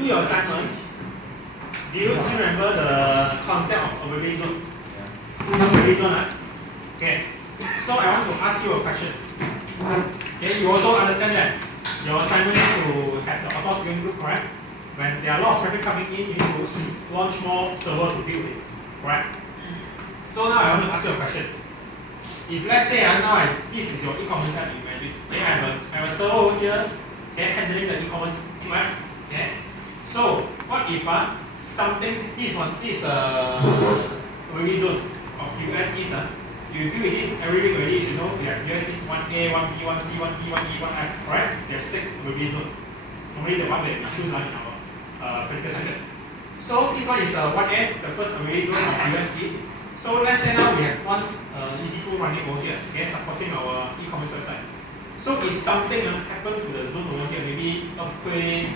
do your assignment, do you still remember the concept of overlay zone? Overlay zone, huh? Okay. So I want to ask you a question. Okay, you also understand that your assignment need to have the auto scaling group, correct? When there are a lot of traffic coming in, you need to launch more server to deal with, correct? So now I want to ask you a question. If let's say now this is your e-commerce app, you imagine. Okay, I have a server over here, okay, handling the e-commerce web. Okay. So what if something this overlay zone of US is you deal with this everything already, you know, we have US is 1A, 1B, 1C, 1B, 1E, 1I, correct? There are 6 overlay zones. Normally the one that we choose in our practical section. So this one is the 1A, the first overlay zone of US is. So let's say now we have one EC2 running over here, okay, supporting our e-commerce website. So if something happen to the zone over here, maybe earthquake,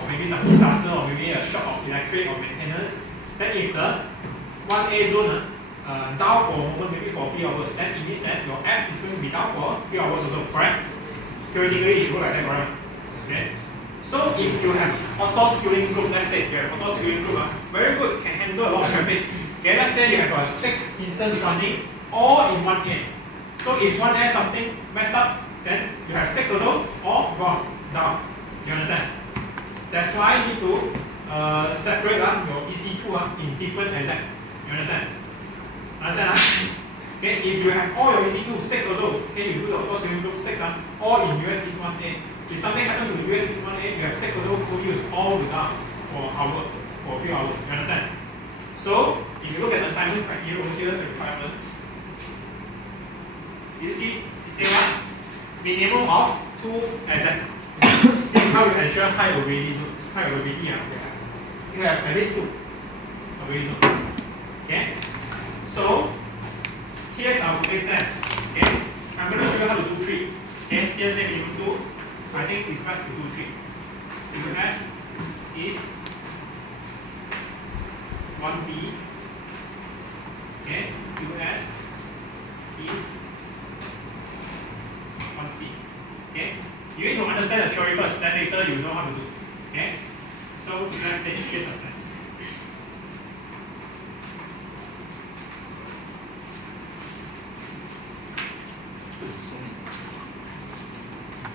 or maybe some disaster, or maybe a shock of electric or maintenance, then if the 1A zone down for a moment, maybe for a few hours, then it means that your app is going to be down for a few hours also, correct? Theoretically, it should go like that, correct? Okay. So if you have auto scaling group, let's say you have auto scaling group, very good, can handle a lot of traffic. Okay, let's say you have 6 instances running all in one A. So if one A something messed up, then you have 6 of those all gone down. You understand? That's why you need to separate your EC2 in different exec. You understand? Understand? Okay, if you have all your EC2 6 or so, okay, you do the auto scaling group 6 all in US East 1A. If something happens to the US East 1A, you have 6 of those to use all the down for an hour, for a few hours. You understand? So if you look at the assignment criteria over here, the requirement, you see it says what? Minimum of 2 exec. This is how you ensure high availability. High availability. You have at least 2 availability. Okay? So here's our game plan. Okay? I'm going to show you how to do 3. Okay? Here's the minimum 2. I think it's best to do 3. US is 1B. Okay? US is 1C. Okay? You need to understand the theory first, then later you know how to do. Okay? So let's say here's a plan.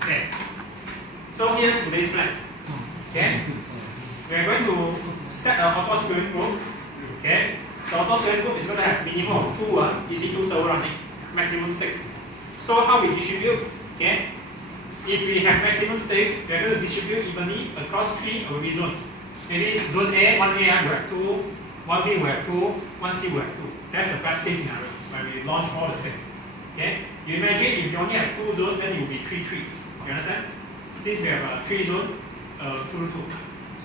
Okay. So here's today's plan. Okay? We are going to set an auto scaling group. Okay? The auto scaling group is going to have minimum of 2 EC2 server running, maximum 6. So how we distribute? Okay? If we have maximum 6, we are going to distribute evenly across 3 overlay zones. Maybe zone A, 1A will have 2, 1B will have 2, 1C will have 2. That's the best case scenario when we launch all the 6. Okay? You imagine if you only have 2 zones, then it will be 3, 3. You understand? Since we have 3 zones, 2, 2.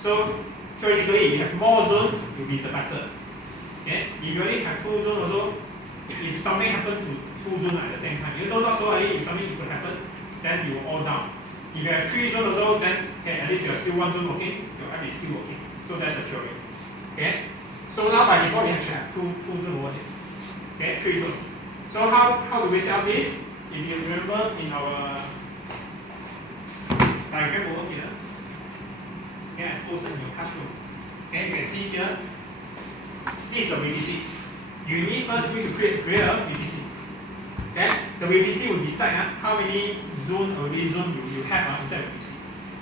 So theoretically, if you have more zones, it will be the better. Okay? If you only have 2 zones also, if something happens to 2 zones at the same time, you know not so early, if something could happen, then you are all down. If you have 3 zones also, then okay, at least you are still 1 zone working, your app is still working. So that's the theory. Okay? So now by default, you have 2 zones over here. Okay, 3 zones. So how do we set up this? If you remember in our diagram over here, okay, I posted in your classroom. Okay, you can see here, this is a VPC. You need first to create a VPC. Okay, the VPC will decide how many zone or zone you have inside the VPC.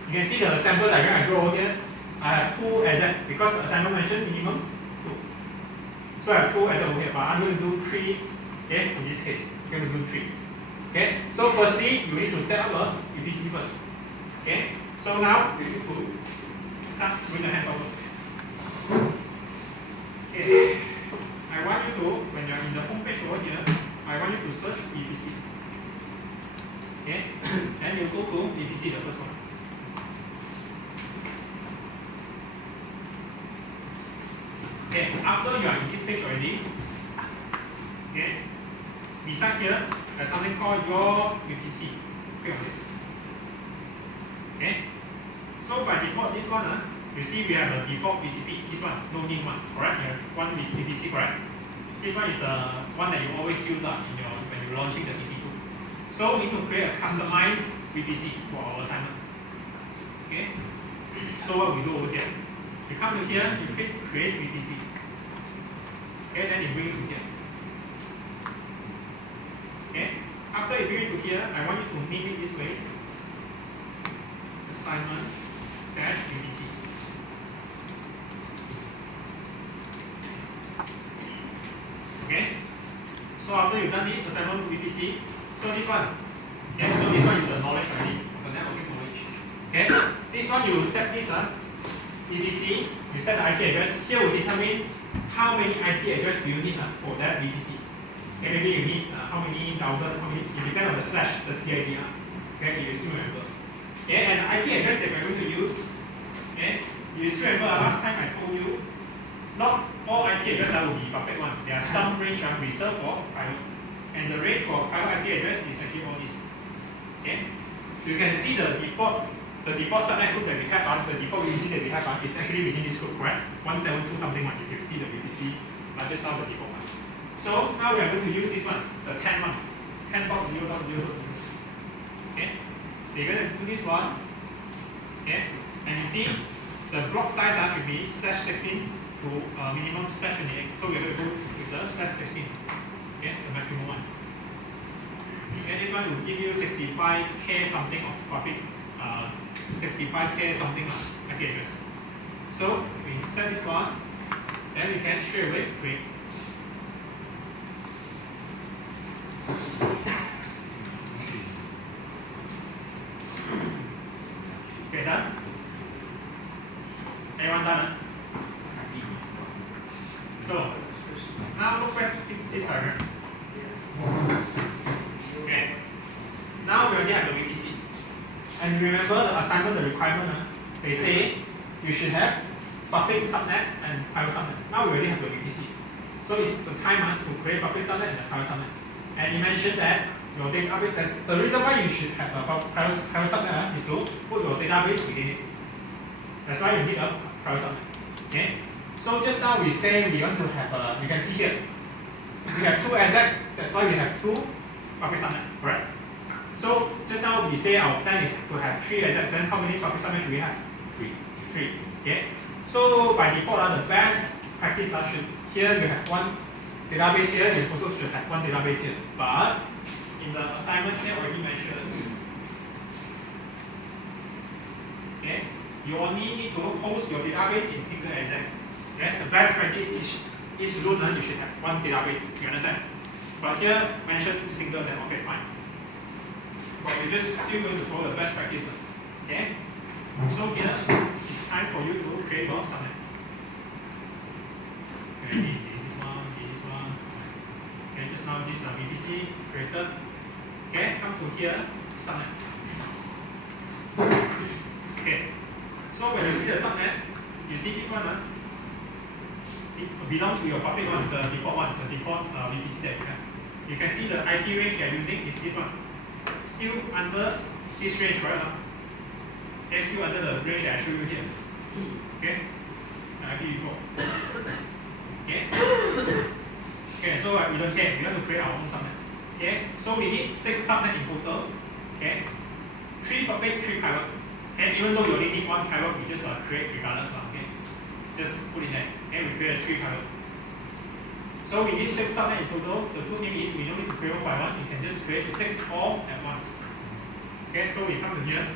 You can see the sample diagram I draw over here. I have 2 exec because the assignment mentioned minimum 2. So I have 2 exec over here, but I'm going to do 3. Okay, in this case, I'm going to do 3. Okay, so firstly, you need to set up a VPC first. Okay, so now we need to start with the hands over. Okay, I want you to, when you're in the home page over here, I want you to search VPC. Okay, then you go to VPC, the first one. Okay, after you are in this page already, okay, beside here, there's something called your VPC. Click on this. Okay, so by default, this one, you see we have the default VCP, this one, no name one, correct? You have one VPC, correct? This one is the one that you always use when you're launching the EC2. So we need to create a customized VPC for our assignment. Okay, so what we do over here, You come to here, you click create VPC. Okay, then you bring it to here. Okay, after you bring it to here, I want you to name it this way. Assignment dash VPC. Okay, so after you've done this assignment VPC, so this one, okay, so this one is the knowledge already, the networking knowledge. Okay, this one you set this VPC, you set the IP address. Here will determine how many IP address do you need for that VPC. Okay, maybe you need how many thousand, how many, it depends on the slash, the CID. Okay, you still remember. Okay, and the IP address that we're going to use, okay, you still remember last time I told you, not all IP addresses will be public one. There are some range reserved for private. And the range for private IP address is actually all this. Okay? So you can see the default subnet group that we have, the default VPC that we have is actually within this group, right? 172 something one. You can see the VPC, just now the default one. So now we are going to use this one, the 10 one. 10.0.0.0. Okay? So you're going to do this one. Okay? And you see the block size should be /16 to minimum /28. So we're going to go with the /16. Okay? The maximum one. Okay, this one will give you 65K something of public, 65K something of IP address. So we set this one, then we can straight away create. Okay, done? Everyone done? So now look back to this diagram. Okay. Now we already have the VPC. And remember the assignment, the requirement, they say you should have public subnet and private subnet. Now we already have the VPC. So it's the time to create public subnet and the private subnet. And you mentioned that your database, the reason why you should have a private subnet is to put your database within it. That's why you need a private subnet. Okay? So just now we say we want to have you can see here, we have two exec, that's why we have two public subnet, correct? So just now we say our plan is to have 3 exec, then how many public subnet do we have? 3. Okay? So by default, the best practice should, here you have one database here, you also should have one database here. But in the assignment here already mentioned, okay, you only need to host your database in single exec. Okay? The best practice is each zone you should have one database. You understand? But here mentioned single, then okay, fine. But we're just still going to follow the best practice. Okay? So here it's time for you to create your subnet. Okay, this one. Okay, just now this VPC created. Okay, come to here, subnet. Okay. So when you see the subnet, you see this one, it belongs to your public one, the default VPC that you have. You can see the IP range they are using is this one. Still under this range, right? It's still under the range that I showed you here. Okay? IP4. Okay? Okay, so we don't care. We want to create our own subnet. Okay? So we need 6 subnet in total. Okay? 3 public, 3 private. And even though you only need 1 private, we just create regardless. Okay? Just put in there. And we create 3 private. So we need 6 subnet in total. The good thing is we don't need to create 1 by 1. You can just create 6 all at once. Okay, so we come to here.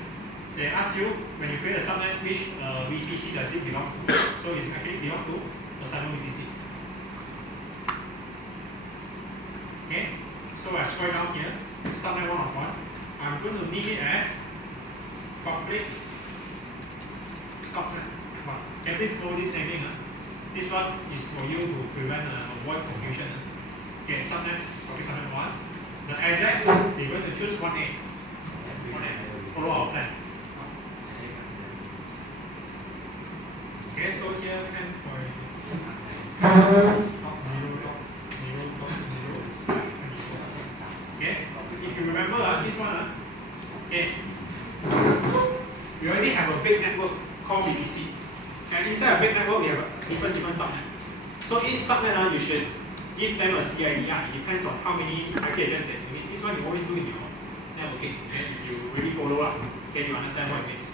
They ask you when you create a subnet which VPC does it belong to. So it's actually belong to assignment VPC. Okay, so I scroll down here. Subnet 1 of 1. I'm going to name it as public subnet 1. Okay, please know this naming. This one is for you to prevent avoid confusion. Okay, subnet, public subnet 1. The exec, we're going to choose 1A. 1A. Follow our plan. Okay, so here 10.0.0.0. Okay, if you remember this one, okay, we already have a big network called VPC. And inside a big network, we have different subnet. So each subnet, you should give them a CID. It depends on how many IP addresses that you need. This one you always do in your networking. Okay, you really follow up. Okay, you understand what it means.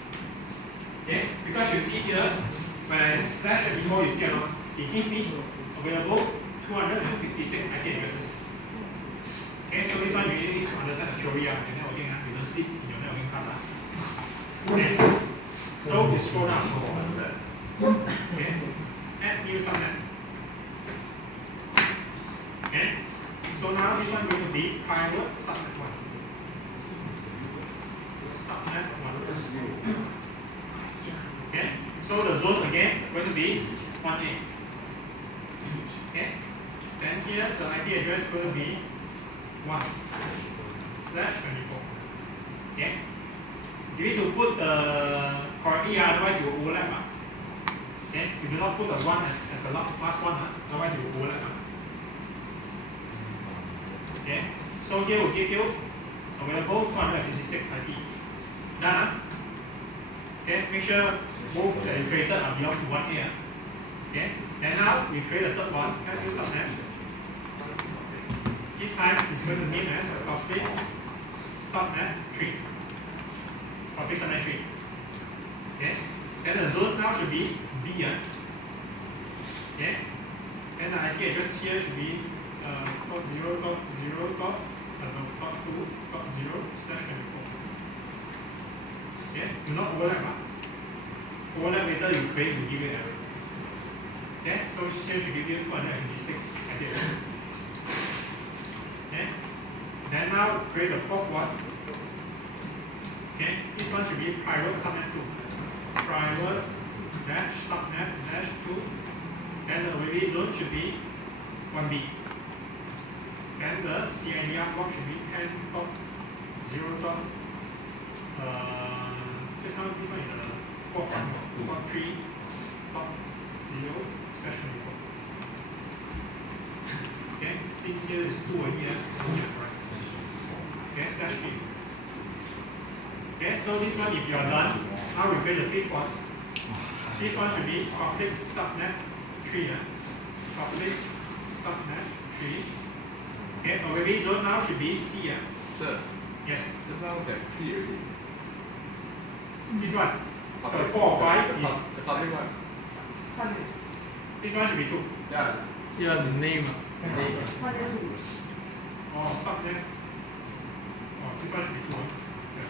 Okay, because you see here, when I slash and before you see or not, it gives me available 256 IP addresses. Okay, so this one you really need to understand the theory of networking. You don't sleep in your networking class. Okay. So you scroll down. Okay. Add new subnet. Okay. So now this one going to be private subnet 1. Subnet 1. Okay. So the zone again going to be 1A. Okay. Then here the IP address will be 1/24. Okay. You need to put the correctly, otherwise you will overlap. Okay. You do not put the 1 as the last one, otherwise you will overlap. Okay. So here will give you available 256 IP. Done. Okay. Make sure both that you created are belong to 1A. Okay. And now we create a third one. Can you subnet? This time it's going to name as public subnet 3. Public subnet 3. Okay. Then the zone now should be B. Okay. And the IP address here should be .0.0.2.0/24. Okay. Do not overlap. Overlap later you create will give you error. Okay. So here should give you 256 IP address. Okay. Then now create the fourth one. Okay. This one should be private subnet 2. Private dash subnet dash 2. Then the availability zone should be 1B. Then the CIDR block should be 10.0. This one is the fourth one. 2.3.0/24. Okay, since here is 2 here. Okay, slash 3. Okay, so this one if you are done, now we create the fifth one. Fifth one should be public subnet 3. Public subnet 3. Okay, availability zone now should be C. Sir, Yes. just now we have 3 already. This one. The 4 or 5 is. The public one. This one should be 2. Yeah. Yeah, the name. Name. Oh, subnet. Oh, this one should be 2. Yeah.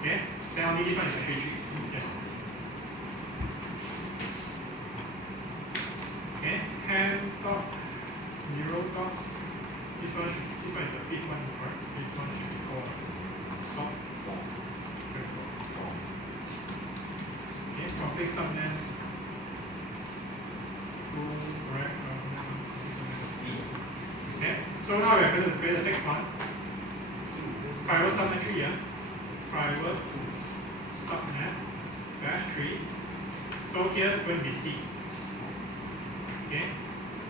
Okay, then only this one is actually 3. Yes. Okay, 10.0. This one is the fifth one, correct? Fifth one should be 4. Top 4. Okay, public subnet 2, correct? Okay, so now we are going to create the sixth one. Private subnet 3. Private subnet dash 3. So here it's going to be C. Okay,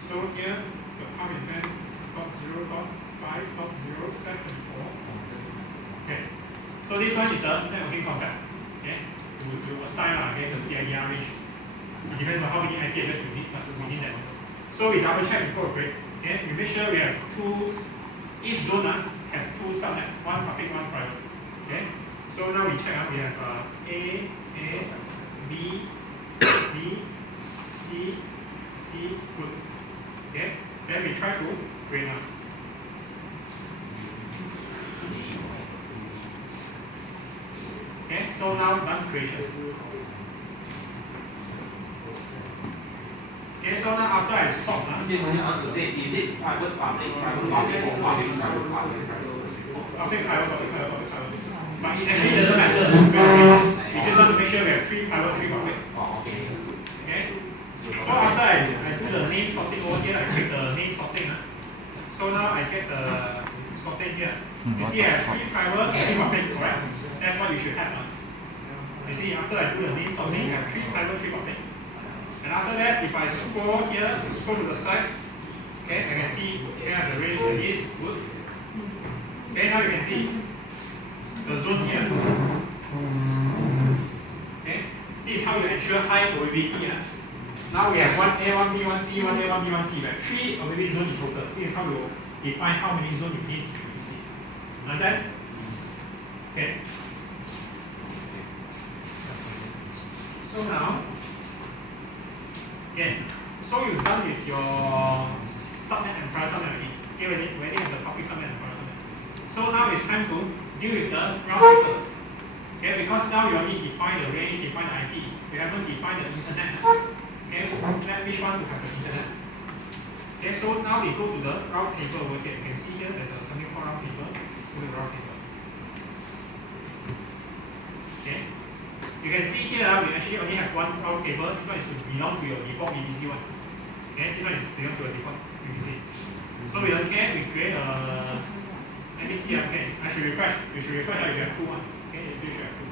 so here the path intent .0.5.0/24. Okay, so this one is the networking concept. Okay, you assign again the CIDR range. It depends on how many IP addresses we need within that. So we double check before we create. Okay, we make sure we have each zone have 2 subnet, one public, one private. Okay, so now we check we have A, B, B, C, C, good. Okay, then we try to create one. Okay, so now done creation. Okay, so now after I solve Just want to say, is it private, public, private, public, or public, private, public? public, private. But it actually doesn't matter. We just want to make sure we have 3 private, 3 public. Oh, okay. Okay. So after I do the name sorting over here, I click the name sorting. So now I get the sorting here. You see I have 3 private, 3 public, correct? That's what you should have. You see after I do the name sorting, I have 3 private, 3 public. And after that, if I scroll here, scroll to the side, okay, I can see here the range that is good. Okay, now you can see the zone here. Okay, this is how you ensure high availability. Now we have 1A, 1B, 1C, 1A, 1B, 1C. We have 3 availability zones in total. This is how you define how many zones you need to see. Understand? Okay. So now Okay, so you're done with your subnet and private subnet already. Okay, already have the public subnet and private subnet. So now it's time to deal with the route table. Okay, because now you only define the range, define the IP. You haven't defined the internet. Okay, let which one to have the internet. Okay, so now we go to the route table over here. You can see here there's something called route table. Go to the route table. Okay, you can see here we actually only have one route table. This one is to belong to your default VPC one. Okay, this one is belong to your default VPC. So we don't care. We create a. Let me see. Okay, I should refresh. You should refresh. You should have two one. Okay, you should have two.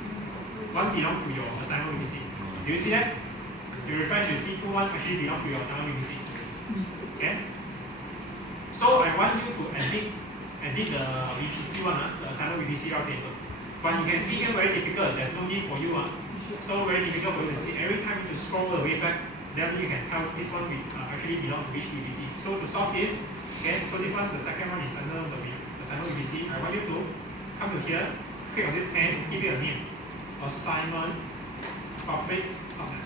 One belong to your assignment VPC. Do you see that? You refresh. You see two one actually belong to your assignment VPC. Okay. So I want you to edit the VPC one, the assignment VPC route table. But you can see here very difficult. There's no need for you. So very difficult for you to see. Every time you scroll the way back, then you can tell this one will actually belong to which VPC. So to solve this, okay. So this one, the second one is under the assignment VPC. I want you to come to here, click on this pen, give it a name. Assignment public subnet.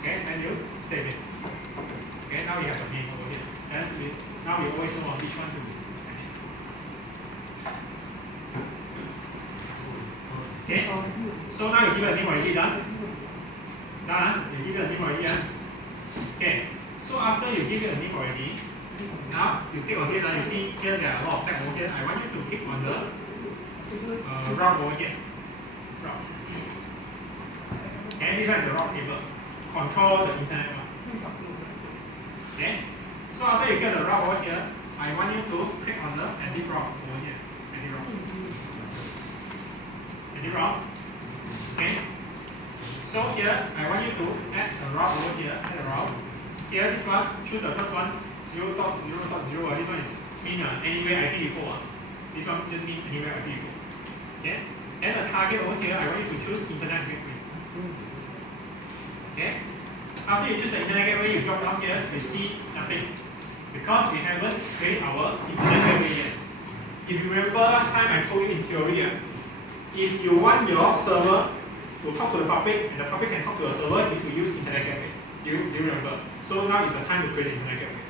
Okay, and you save it. Okay, now we have a name over here. Now we always know which one to do. Okay, so now you give it a name already done. Done, you give it a name already. Okay, so after you give it a name already, now you click on this and you see here there are a lot of text over here. I want you to click on the route over here. Route. And this one is the route table. Control the internet one. Okay. So after you get the route over here, I want you to click on the edit route over here. Edit route. Edit route. Okay. So here I want you to add a route over here. Add a route. Here this one, choose the first one, 0.0.0. This one is mean anywhere IP before. This one just mean anywhere IP before. Okay. Then the target over here, I want you to choose internet gateway. Okay. After you choose the internet gateway, you drop down here, you see nothing. Because we haven't created our internet gateway yet. If you remember last time I told you in theory, if you want your server to talk to the public and the public can talk to the server, you need to use internet gateway. Do you remember? So now is the time to create the internet gateway.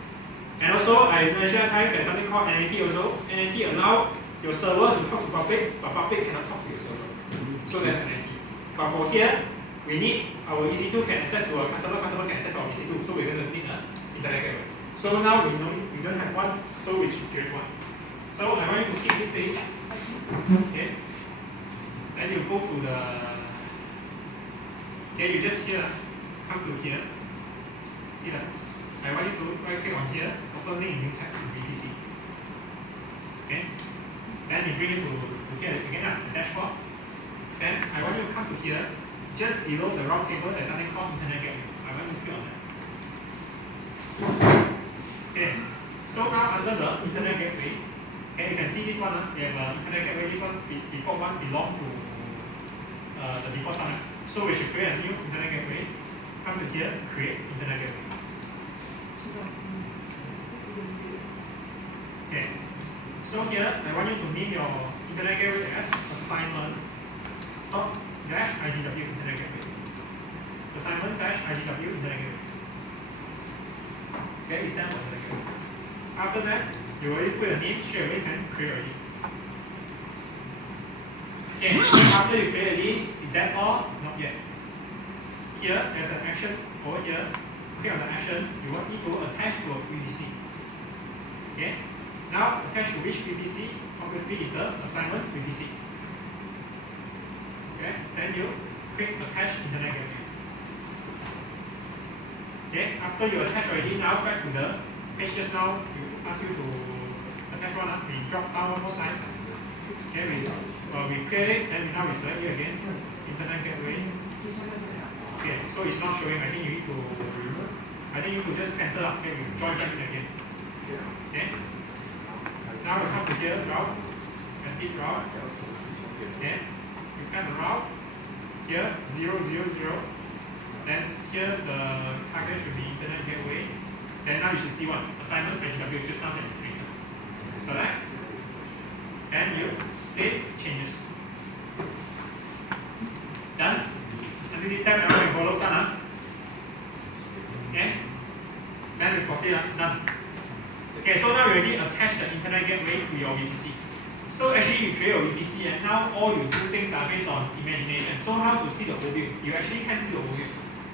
And also I mentioned there's something called NAT also. NAT allow your server to talk to public, but public cannot talk to your server. So that's NAT. But for here, we need our EC2 can access to our customer can access to our EC2. So we're going to need an internet gateway. So now we don't have one, so we should create one. So I want you to keep this thing. Okay. Then you go to the. Okay, you just here, come to here. Here. I want you to right click on here, open link in new tab in VPC. Okay. Then you bring it to here again, the dashboard. Then I want you to come to here, just below the route table, there's something called internet gateway. I want you to click on that. Okay. So now under the internet gateway, okay, you can see this one. We have internet gateway. This one, default one, belong to the default subnet. So we should create a new internet gateway. Come to here, create internet gateway. Okay. So here, I want you to name your internet gateway as assignment dash IDW internet gateway. Assignment dash IDW internet gateway. Okay, it's time for internet gateway. After that, you already put a name, straight away you can create already. Okay, after you create already, is that all? Not yet. Here, there's an action over here. Click on the action, you want it to attach to a VPC. Okay? Now, attach to which VPC? Obviously, is the assignment VPC. Okay? Then you click attach internet gateway. Okay? After you attach already, now back to the page just now, you ask you to attach one. We drop down one more time. Okay? We create it, then now we select it again. Internet gateway. Okay, so it's not showing. I think you need to remove. I think you could just cancel up. Okay, you join back in again. Okay. Now we come to here, route, edit route. Okay. You add the route. Here, 0, 0, 0. Then here the target should be internet gateway. Then now you should see what? Assignment HW just now that you created. Select. And you save changes. Done. Until this time, everyone can follow done. say none. Okay, so now you already attach the internet gateway to your VPC. So actually you create your VPC and now all you do things are based on imagination. So now to see the overview, you actually can see the overview.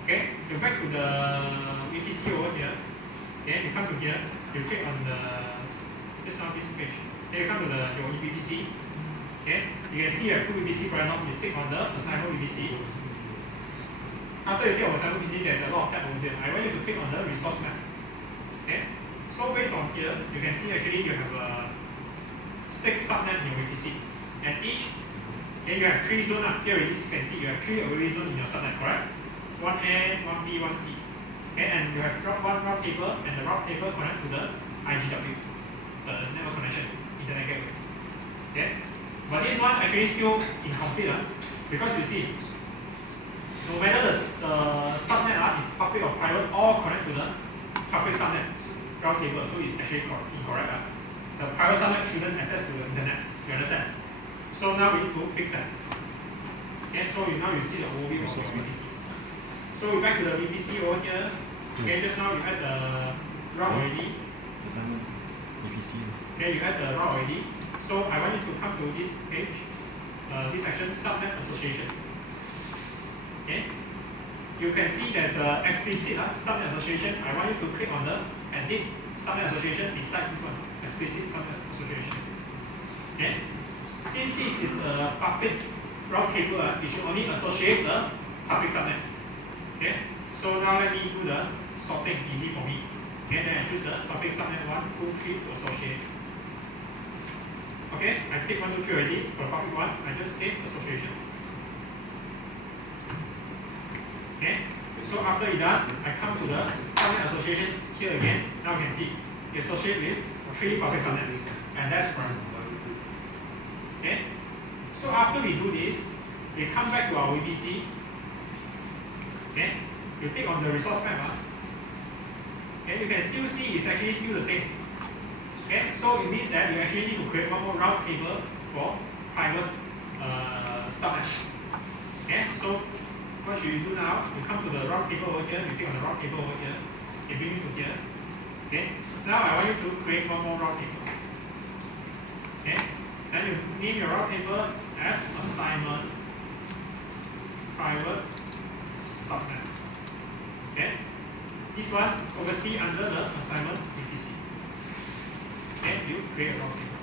Okay, you back to the VPC over here. Okay, you come to here, you click on the just now this page. Then you come to your VPC. Okay, you can see you have two VPC right now. You click on the assignment VPC. After you click on assignment VPC, there's a lot of tab over there. I want you to click on the resource map. Okay, so based on here, you can see actually you have 6 subnet in your VPC, and each, then you have 3 zones. Here you can see you have 3 array zones in your subnet, correct? 1A, 1B, 1C. Okay, and you have one route table, and the route table connect to the IGW, the network connection, internet gateway. Okay, but this one actually still incomplete, because you see, no matter the subnet is public or private, all connect to the public subnet route table, so it's actually incorrect. The private subnet shouldn't access to the internet. You understand? So now we need to fix that. Okay, so now you see the overview of your VPC. So we back to the VPC over here. Okay, just now you add the route already. Assignment VPC. Okay, you add the route already. So I want you to come to this page, this section, subnet association. Okay, you can see there's a explicit subnet association. I want you to click on the edit subnet association beside this one, explicit subnet association. Okay, since this is a public route table, it should only associate the public subnet. Okay, so now let me do the sorting easy for me. Okay, then I choose the public subnet 1, 2, 3 to associate. Okay, I click 1, 2, 3 already for the public one. I just save association. Okay, so after it's done, I come to the subnet association here again. Now you can see you associate with 3 public subnet, and that's run. Okay, so after we do this, we come back to our VPC. Okay, you click on the resource map. Okay, you can still see it's actually still the same. Okay, so it means that you actually need to create one more route table for private subnet. Okay, so what should you do now? You come to the route table over here, you click on the route table over here, you bring it to here. Okay, now I want you to create one more route table. Okay, then you name your route table as assignment private subnet. Okay, this one obviously under the assignment VPC. Okay, you create a route table.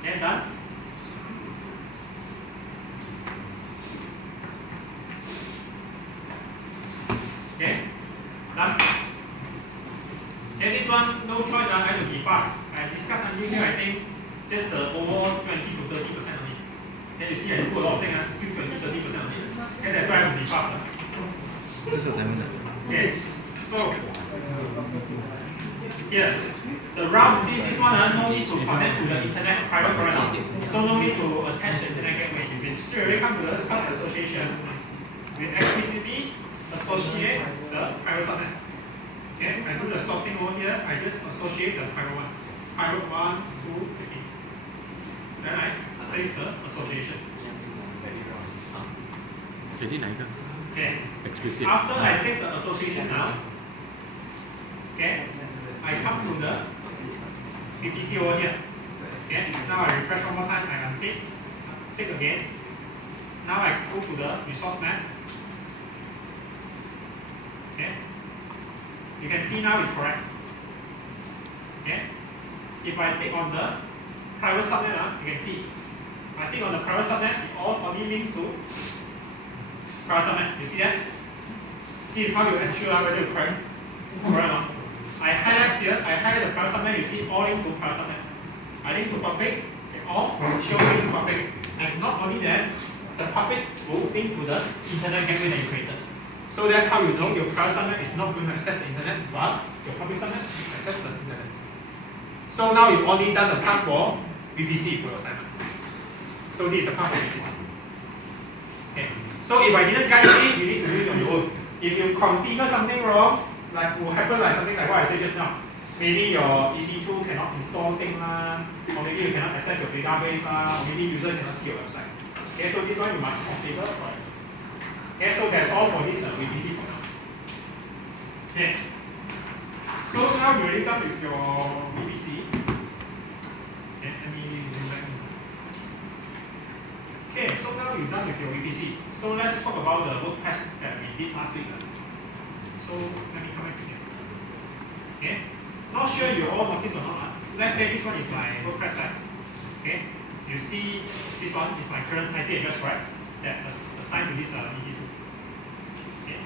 Okay, done. Okay, done. Okay, this one no choice. I have to be fast. I discussed until here. I think just the overall 20 to 30% only. Then you see I do a lot of things. Still 20 to 30% only. And that's why I have to be fast. This is assignment. Okay, so here the route. See this one. No need to connect to the internet private correct. So no need to attach the internet gateway. You can straight away come to the subnet association. We explicitly associate the private subnet. Okay, I do the sorting over here. I just associate the private one. Private 1, 2, 3. Then I save the association. 决定哪一个 Okay. explicit After I save the association now, okay, I come to the VPC over here. Okay, now I refresh one more time. I untick, tick again. Now I go to the resource map. Okay, you can see now it's correct. Okay, if I click on the private subnet, you can see. I click on the private subnet, it only links to private subnet. You see that? This is how you ensure whether you correct or not. I highlight here. I highlight the private subnet. You see all link to private subnet. I link to public. They all show link to public. And not only that, the public will link to the internet gateway that you created. So that's how you know your private subnet is not going to access the internet, but your public subnet will access the internet. So now you've only done the part for VPC for your assignment. So this is the part for VPC. Okay. So if I didn't guide you, you need to do it on your own. If you configure something wrong, like will happen like something like what I said just now. Maybe your EC2 cannot install things or maybe you cannot access your database or maybe user cannot see your website. Okay, so this one you must configure right. Okay, so that's all for this VPC for now. Okay. So now you already done with your VPC. Okay, let me zoom back in. Okay, so now you're done with your VPC. So let's talk about the WordPress that we did last week. So let me come back to here. Okay. Not sure you all noticed or not. Let's say this one is my WordPress site. Okay. You see this one is my current IP address, right? That assigned to this EC2. Okay.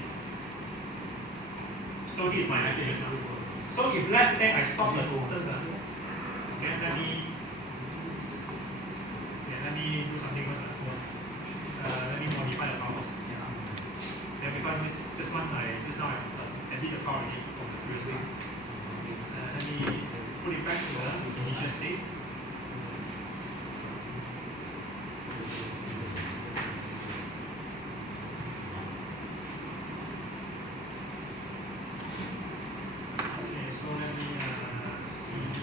So this is my IP address now. So if let's say I stop the instance, okay, let me do something first. Let me modify the file first. Then because this one just now I edit the file already from the previous week. Let me put it back to the initial state. Okay, so let me CD.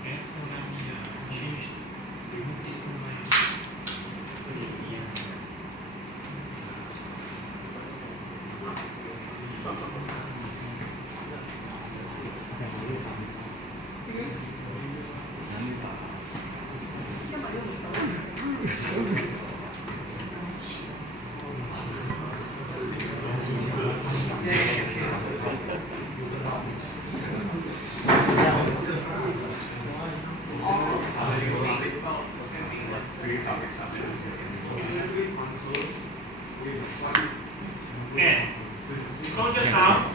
Okay, so let me remove this from my Okay, so just now,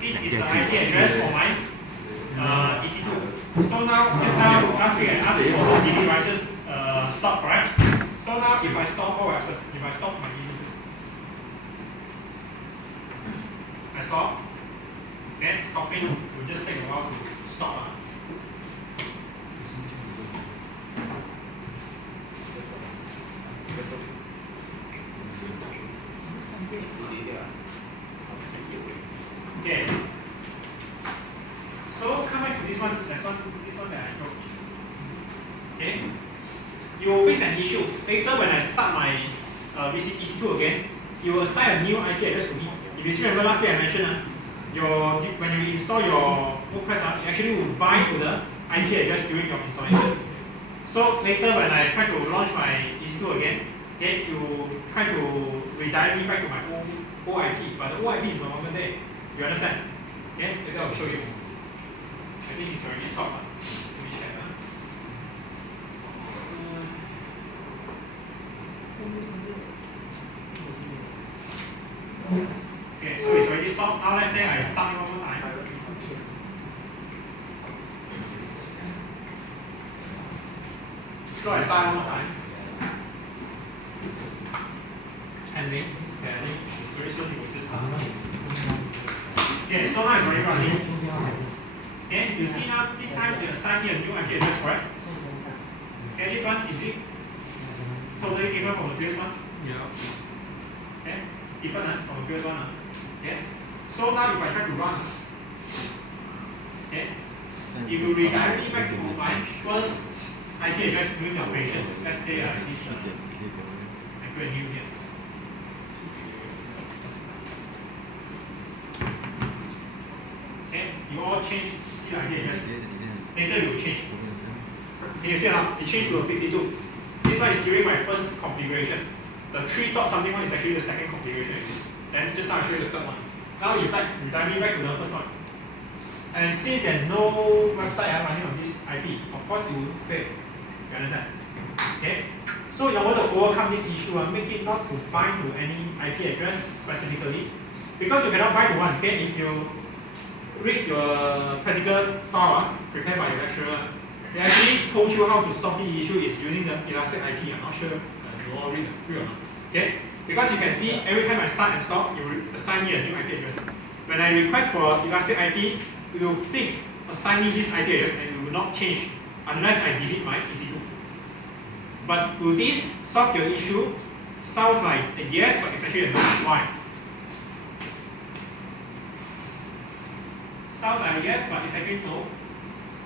this is the IP address for my EC2. So now, just now, last week I asked you for delete, right? Just stop, right? So now, if I stop, what will happen? If I stop my EC2, I stop, then stopping will just take a while to stop. Okay. So come back to this one that I showed. Okay. You will face an issue. Later when I start my EC2 again, you will assign a new IP address to me. If you still remember last week I mentioned when you install your WordPress, it actually will bind to the IP address during your installation. So later when I try to launch my EC2 again, then you try to redirect me back to my old IP, but the old IP is no longer there. You understand? Okay, later I'll show you. I think it's already stopped. Let me check. Okay, so it's already stopped. Now let's say I start it one more time. So I start one more time. Ending. Okay, I think very soon it will just start. Okay, so now it's already running. Okay, you see now this time you assign me a new IP address, correct? Okay, this one is it totally different from the previous one? Yeah. Okay, different from the previous one. Okay, so now if I try to run, okay, it will redirect me back to my first IP address during the operation. Let's say this I put a new here. Okay, you all change see the IP address. Later you will change. You see now, it changed to a 52. This one is during my first configuration. The 3 dot something one is actually the second configuration. Then just now I show you the third one. Now you back to the first one. And since there's no website running on this IP, of course it will fail. You understand? Okay? So in order to overcome this issue, make it not to bind to any IP address specifically. Because you cannot bind to one. Okay? If you read your practical file prepared by your lecturer, they actually told you how to solve the issue is using the Elastic IP. I'm not sure you all read or not. Okay? Because you can see every time I start and stop, it will assign me a new IP address. When I request for Elastic IP, it will fix assign me this IP address and it will not change unless I delete my EC2. But will this solve your issue? Sounds like a yes, but it's actually a no. Why? Sounds like a yes, but it's actually no.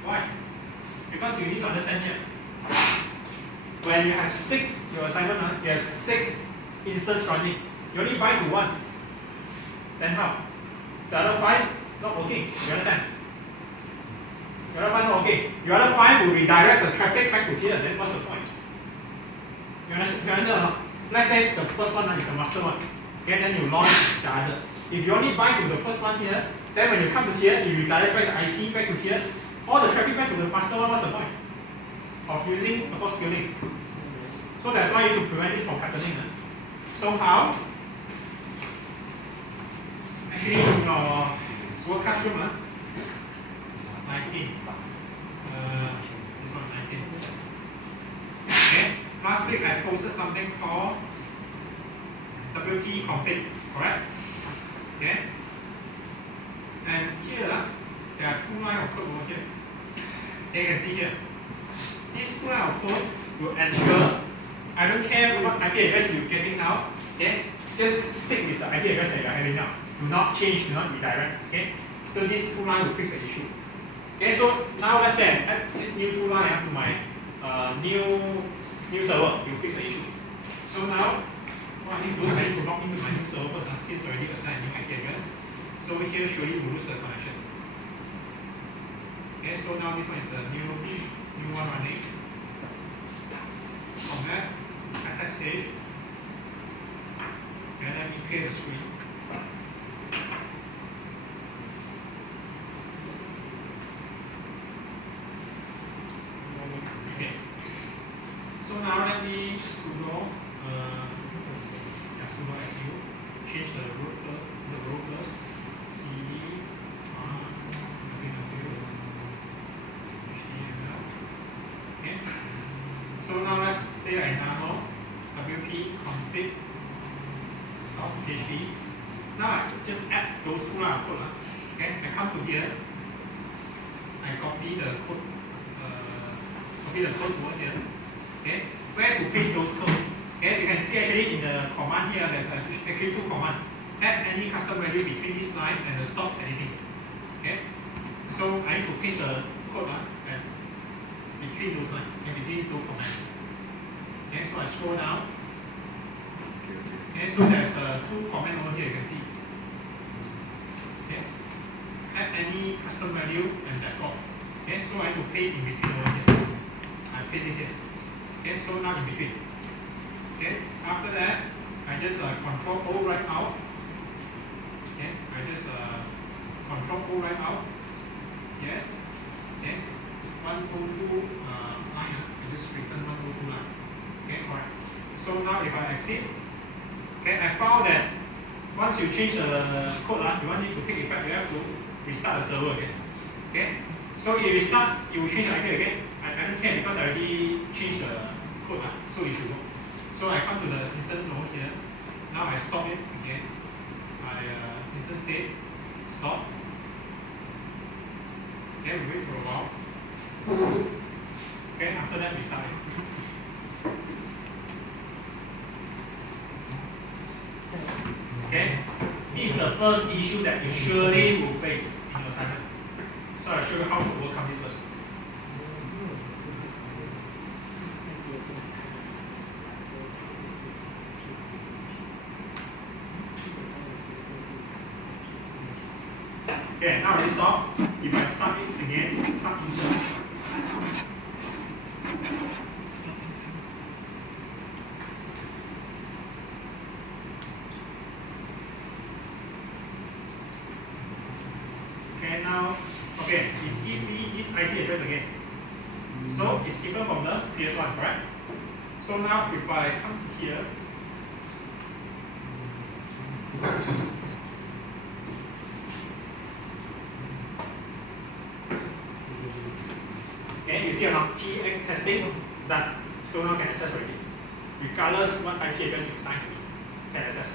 Why? Because you need to understand here. When you have 6, your assignment, you have 6 instances running. You only bind to 1. Then how? The other 5 not working. You understand? The other 5 not okay. The other 5 will redirect the traffic back to here. Then what's the point? You understand or not? Let's say the first one is the master one. Okay, then you launch the other. If you only bind to the first one here, then when you come to here, you redirect back the IP back to here. All the traffic back to the master one. What's the point of using auto scaling? So that's why you need to prevent this from happening. So how? Actually, in your work classroom, 19. This one 19. Okay. Last week I posted something called WT config, correct? Okay. And here there are 2 lines of code over here. You can see here. These 2 lines of code will ensure, I don't care what IP address you're getting now, okay? Just stick with the IP address that you're having now. Do not change, do not redirect. Okay? So these 2 lines will fix the issue. Okay, so now let's say I add this new 2 line to my new server, it will fix the issue. So now what I need to do is I need to log into my new server first, since already assigned a new IP address. So over here surely will lose the connection. Okay, so now this one is the new one running. From that, SSH. And let me clear the screen. Okay. So now let me sudo su change the root first. cd okay. So now let's say I enable wp config stop php. Now I just add those 2 lines of code. Okay, I come to here. I copy the code. Over here. Okay, where to paste those codes? Okay, you can see actually in the command here. There's actually 2 commands. Add any custom value between this line and the stop editing. Okay, so I need to paste the code between those lines and between 2 commands. Okay, so I scroll down. Okay, so there's 2 commands over here. You can see. Okay, add any custom value and that's all. Okay, so I have to paste in between over here. I paste it here. Okay, so now in between. Okay, after that, I just Control O right out. Okay, I just Control O right out. Yes. Okay, 102 line. I just return 102 line. Okay, correct. So now if I exit, okay, I found that once you change the code, you want it to take effect, you have to restart the server again. Okay, so if you restart, it will change the IP again. I don't care because I already changed the code, so it should work. So I come to the instance over here. Now I stop it again. I instance state stop. Then we wait for a while. Okay, after that we start it. Okay, this is the first issue that you surely will face in your assignment. So I'll show you how to overcome this first. Okay, now we stop. If I start it again, start instance. Okay, now, okay, it gives me this IP address again. So it's given from the previous one, correct? So now if I come to here, okay, you see or not? PX testing done. So now can access already. Regardless what IP address you assign to me, can access.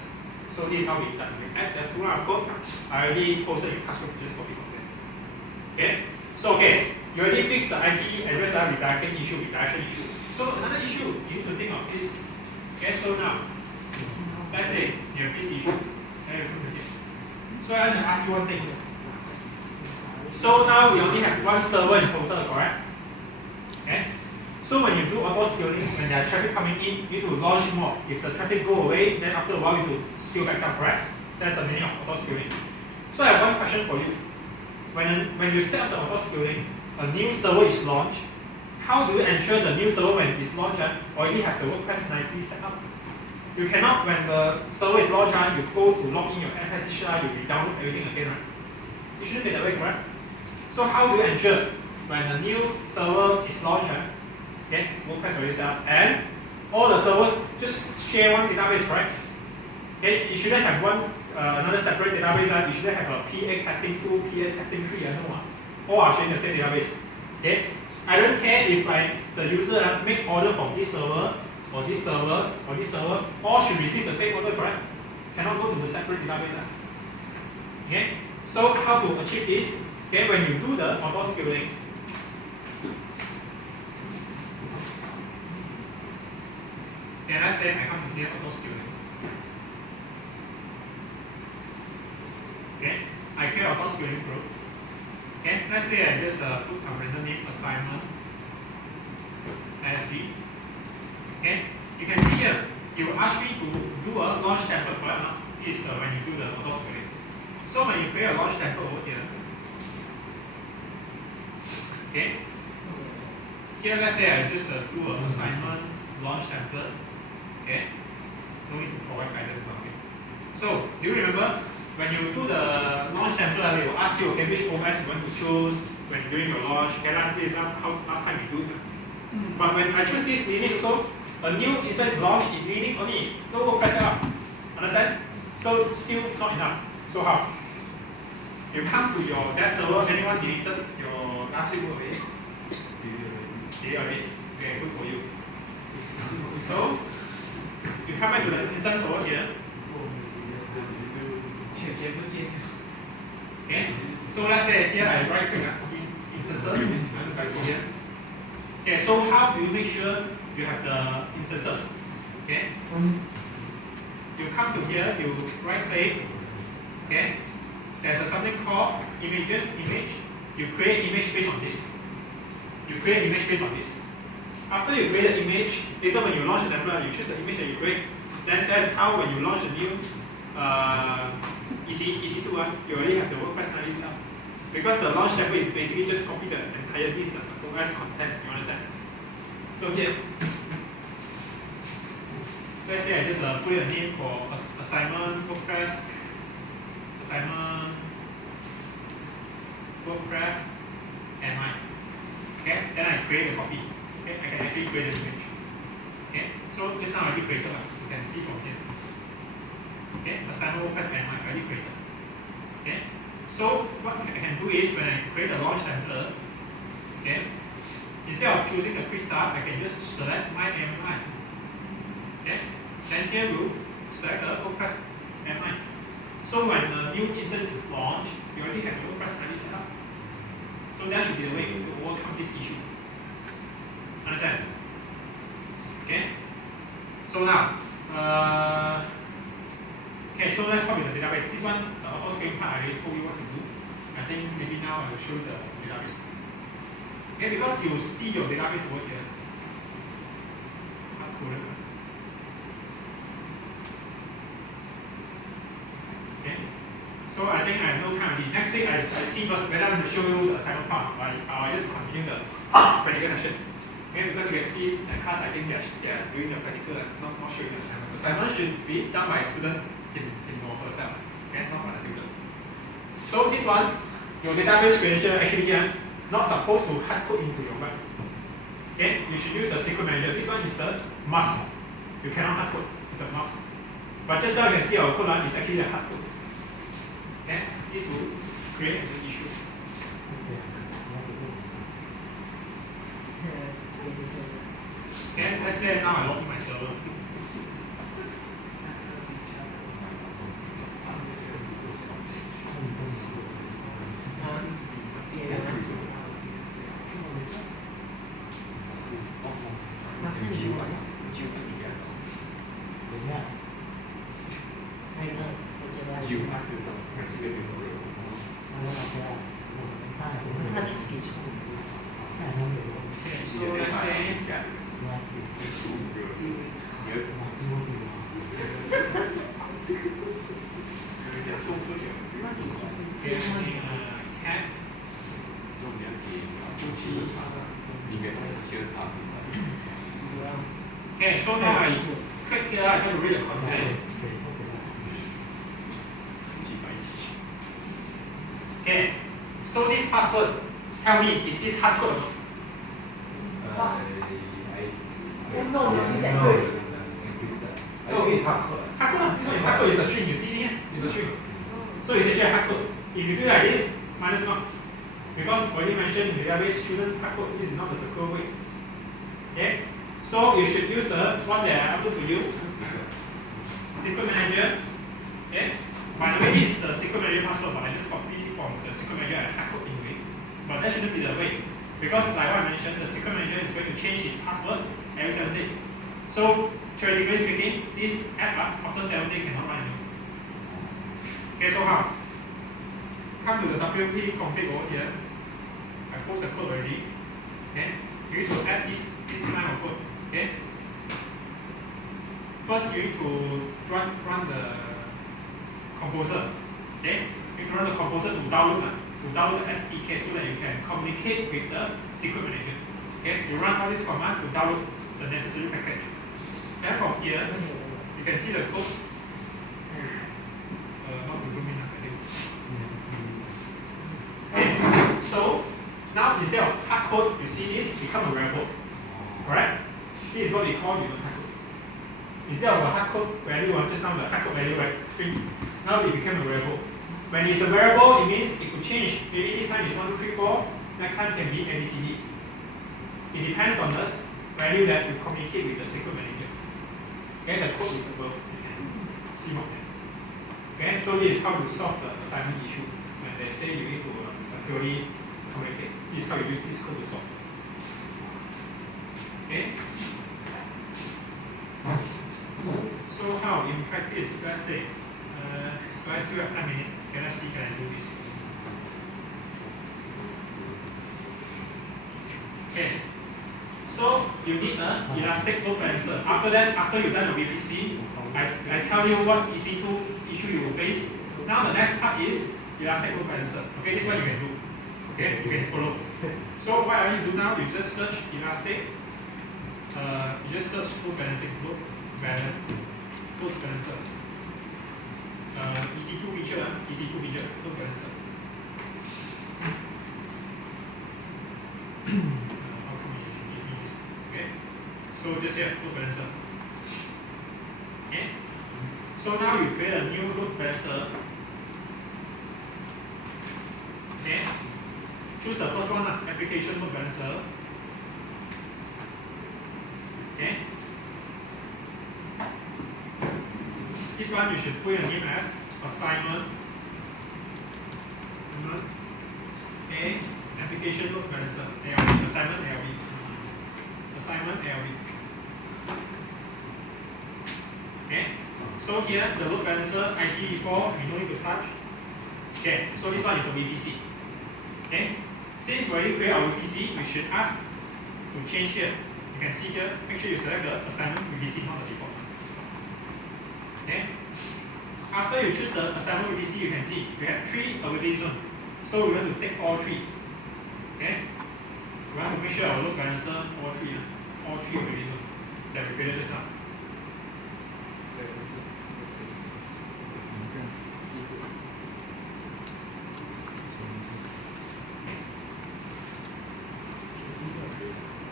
So this is how we done. We add the 2 line of code. I already posted in classroom, just copy from there. Okay? So okay, you already fixed the IP address redirection issue. So another issue, you need to think of this. Okay, so now Let's say you have this issue. So I'm going to ask you one thing. So now we only have one server in total, correct? Okay. So when you do auto scaling, when there are traffic coming in, you need to launch more. If the traffic go away, then after a while you need to scale back down, correct? That's the meaning of auto scaling. So I have one question for you. When you set up the auto scaling, a new server is launched. How do you ensure the new server when it's launched already have the WordPress nicely set up? You cannot, when the server is launched, you go to log in your SSH, you download everything again, right? It shouldn't be that way, correct? So how do you ensure when a new server is launched, okay, WordPress already set up, and all the servers just share one database, right? Okay, you shouldn't have one another separate database. You shouldn't have a PA testing 2, PA testing 3, no. All are sharing the same database. Okay, I don't care if the user make order from this server or this server or this server, all should receive the same order, correct? Cannot go to the separate database. Okay, so how to achieve this? Okay, when you do the auto scaling, okay, let's say I come to here auto scaling. Okay, I create auto scaling group. Okay, let's say I just put some random name assignment ASB. Okay, you can see here, you ask me to do a launch template, correct? This is when you do the auto scaling. So when you create a launch template over here, okay, here let's say I just do an assignment launch template. Okay, no need to provide guidance. Okay. So do you remember when you do the launch template, they will ask you, okay, which OS you want to choose when doing your launch. Okay, this is how last time we do it. But when I choose this Linux also, a new instance launch in Linux only, no WordPress setup. Understand? So still not enough. So how? You come to your dev server, anyone deleted your last week already? Deleted already? Okay, good for you. So you come back to the instance over here. Okay, so let's say here I right click instances. I'm going to go here. Okay, so how do you make sure you have the instances? Okay, you come to here, you right click. Okay, there's something called images, image. You create image based on this. You create image based on this. After you create the image, later when you launch the template, you choose the image that you create. Then that's how when you launch a new EC2 one, you already have the WordPress nicely set up. Because the launch template is basically just copy the entire list of WordPress content. You understand? So here, let's say I just put a name for assignment WordPress, assignment WordPress, and mine. Okay, then I create a copy. Okay, I can actually create an image. Okay, so just now I already created one. You can see from here. Okay, assignment WordPress and mine already created. Okay, so what I can do is when I create a launch template, okay, instead of choosing the quick start, I can just select my and mine. Okay, then here you select the WordPress and mine. So when the new instance is launched, you already have the WordPress already set up. So that should be the way to overcome this issue. Understand? Okay. So now, okay. So let's talk about the database. This one, the auto scaling part, I already told you what to do. I think maybe now I will show the database. Okay, because you see your database over here. Okay. So I think I have no time. The next thing I see first whether I'm going to show you the assignment part. I just continue the practical session. Okay, because you can see the class, I think they are doing the practical, not showing the assignment. Assignment should be done by a student in your herself, okay, not by the tutor. So this one, your database credential actually not supposed to hard code into your web. Okay, you should use the SQL manager. This one is the must. You cannot hard code. It's a must. But just now you can see our code line is actually a hard code. Okay, this will create an issue. Okay, let's say now I log in my server. 有啊，还是个有。Okay, so let's say there's a cat. Okay, so now I click here, I can read the content. Okay, so this password, tell me, is this hard code or not? Hard code, this one is hard code, it's a string, you see here? It's a string. So it's actually a hard code. If you do like this, minus mark. Because already mentioned in the database, children hard code, this is not the circle way. Okay? So you should use the one that I upload to you. Secret manager. Okay? By the way, this is the secret manager password, but I just copied from the secret manager and hard code anyway. But that shouldn't be the way. Because like what I mentioned, the secret manager is going to change its password every 7 days. So theoretically speaking, this app after 7 days cannot run anymore. Okay, so how? Come to the WP config over here. I post the code already. Okay, you need to add this line of code. Okay. First, you need to run the composer. Okay, you need to run the composer to download the SDK so that you can communicate with the secret manager. Okay, you run all this command to download the necessary package. Then from here, you can see the code. Not to zoom in, I think. Okay. So now instead of hard code, you see this become a variable. Correct? This is what we call hard code. Instead of a hard code value, just now the hard code value, right? String. Now it became a variable. When it's a variable, it means it could change. Maybe this time is 1, 2, 3, 4. Next time can be ABCD. It depends on the value that you communicate with the secret manager. Okay, the code is above. You can see from there. Okay, so this is how to solve the assignment issue. When they say you need to securely communicate, this is how you use this code to solve. Okay. So how in practice? Let's say, do I still have 1 minute? Can I see? Can I do this? Okay. So you need an elastic load balancer. After that, after you've done your VPC, I tell you what EC2 issue you will face. Now the next part is elastic load balancer. Okay, this is what you can do. Okay, you can follow. So what I need to do now, you just search elastic. You just search load balancing, load balancer. EC2 feature, load balancer. How come you give me this? Okay, so just here, load balancer. Okay, so now you create a new load balancer. Okay, choose the first one, application load balancer. Okay, this one you should put a name as assignment. Okay, application load balancer. ALB, assignment ALB. Assignment ALB. Okay, so here the load balancer ID before we don't need to touch. Okay, so this one is a VPC. Okay, since we already create our VPC, we should ask to change here. You can see here, make sure you select the assignment VPC, not the default one. Okay, after you choose the assignment VPC, you can see we have 3 availability zones. So we want to take all 3. Okay, we want to make sure our load balancer all 3 availability zones that we created just now.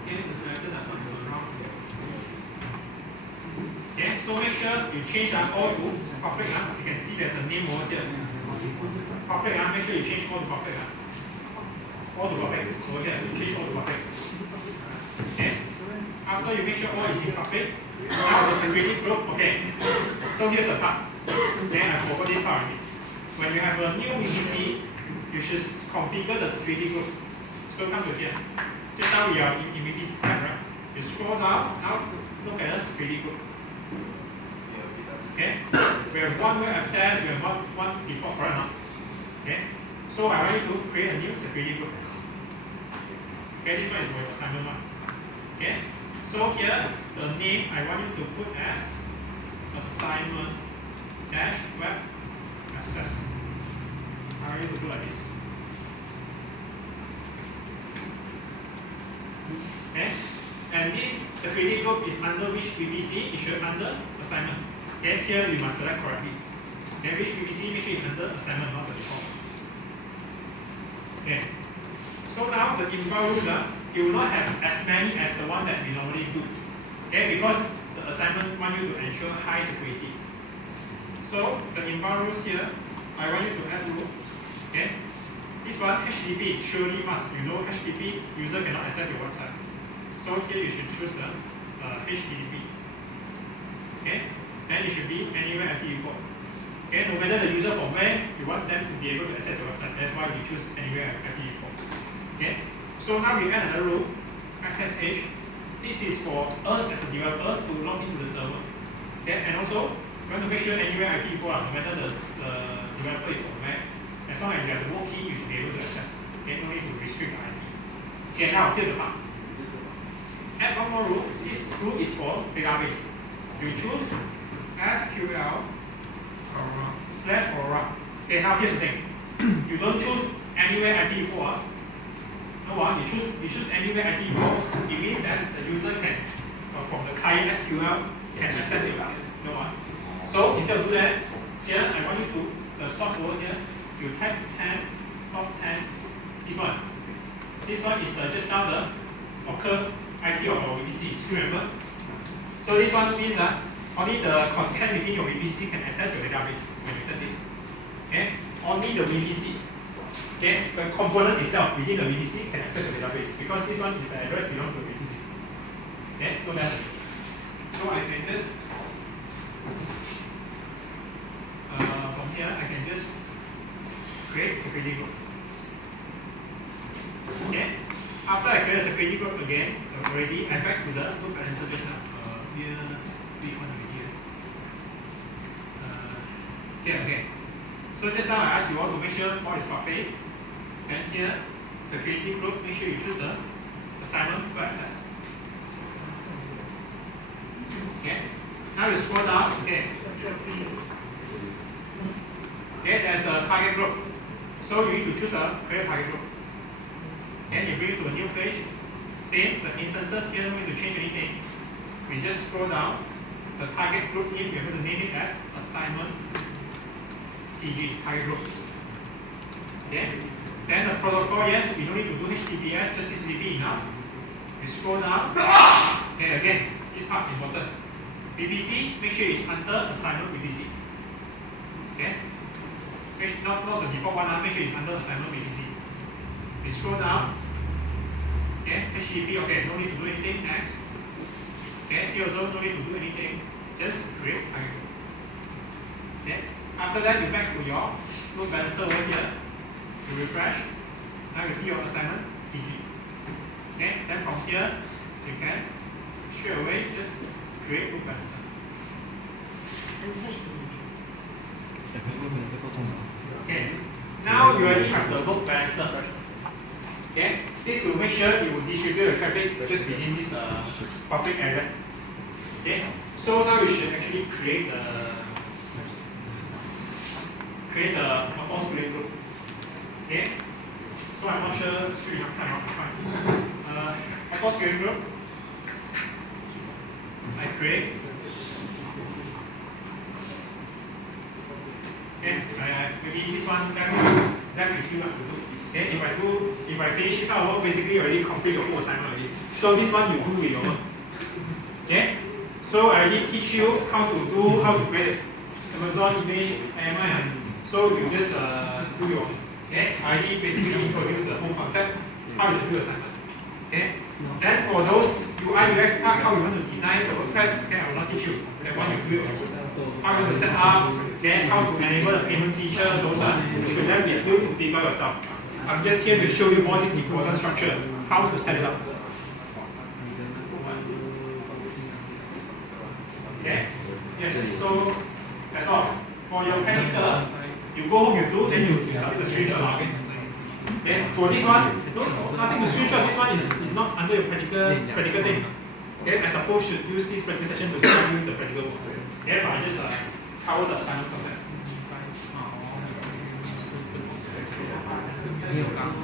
Okay, the selector does not go wrong. Okay, so make sure you change all to public. You can see there's a name over here. Public, make sure you change all to public. All to public. Over here, you change all to public. Okay, after you make sure all is in public, now the security group. Okay, so here's the part. Then I forgot this part already. When you have a new VPC, you should configure the security group. So come to here. Just now we are in VPC tab, right? You scroll down, now look at the security group. Okay, we have one web access, we have one default, correct or not? Okay. So I want you to create a new security group. Okay, this one is for your assignment one. Okay. So here the name I want you to put as assignment dash web access. I want you to do like this. Okay. And this security group is under which VPC? It should be under assignment. Okay, here we must select correctly. Okay, which VPC? Make sure it's under assignment, not the default. Okay. So now the inbound rules, you will not have as many as the one that we normally do. Okay, because the assignment want you to ensure high security. So the inbound rules here, I want you to add rule. Okay. This one HTTP surely must. You know HTTP user cannot access your website. So here you should choose the HTTP. Okay. Then it should be anywhere IPv4. Okay. No matter the user from where you want them to be able to access your website. That's why we choose anywhere IPv4. Okay. So now we add another rule, SSH. This is for us as a developer to log into the server. Okay. And also we want to make sure anywhere IPv4, no matter the developer is from where, as long as you have the whole key, you should be able to access. Okay. No need to restrict the IP. Okay. Now here's the part. Add one more rule. This rule is for database. You choose SQL Aura. Okay, now here's the thing. You don't choose anywhere IPv4. No, you choose anywhere IPv4. It means that the user can, from the client SQL, can access it. No. So instead of do that, here I want you to the source over here. You type 10, top 10. This one. This one is just now the occur IP of our VPC. Still remember? So this one means only the content within your VPC can access your database when you set this. Okay? Only the VPC. Okay? The component itself within the VPC can access your database because this one is the address belongs to the VPC. Okay? So that's it. So I can just from here I can just create security group. Okay? After I create a security group again, already I back to the group balancer just now. Here, big one over here. Okay. So just now I asked you all to make sure what is public. And here, security group, make sure you choose the assignment web access. Okay. Now you scroll down. Okay. Okay, there's a target group. So you need to choose a create target group. And you bring it to a new page. Same, the instances here, no need to change anything. We just scroll down. The target group name, we're going to name it as assignment TG, target group. Okay. Then the protocol, yes, we don't need to do HTTPS, just HTTP enough. We scroll down. Okay, again, this part is important. VPC, make sure it's under assignment VPC. Okay. Not the default one, make sure it's under assignment VPC. We scroll down. Okay, HTTP, okay, no need to do anything. Next. Okay, here also no need to do anything. Just create target group. Okay. After that, you back to your load balancer over here. You refresh. Now you see your assignment TG. Okay, then from here you can straight away just create load balancer. Okay. Now you already have the load balancer. Okay, this will make sure it will distribute the traffic just within this public area. Okay, so now we should actually create the Atos group. Okay, so I'm not sure still enough time to find. Atos group. I create. Okay, maybe this one that will you have to do. Okay, if I finish it out, basically already complete your full assignment already. So this one you do with your own. Okay, so I already teach you how to create Amazon image, AMI. So you just do your own. Okay, I already basically introduce the whole concept, how you do assignment. Okay, then for those UI UX part, how you want to design the WordPress, okay, I will not teach you. That one you do it also. How you want to set up, then how to enable the payment feature, those you should then be able to figure yourself. I'm just here to show you all this important structure, how to set it up. Okay? Yes, so that's all. For your practical, you go home, you do, then you submit the screenshot. Okay. Then for this one, no, nothing to screenshot. This one is not under your practical thing. Okay, I suppose you should use this practice session to tell you the practical work. Okay, but I just cover the assignment concept. 你有刚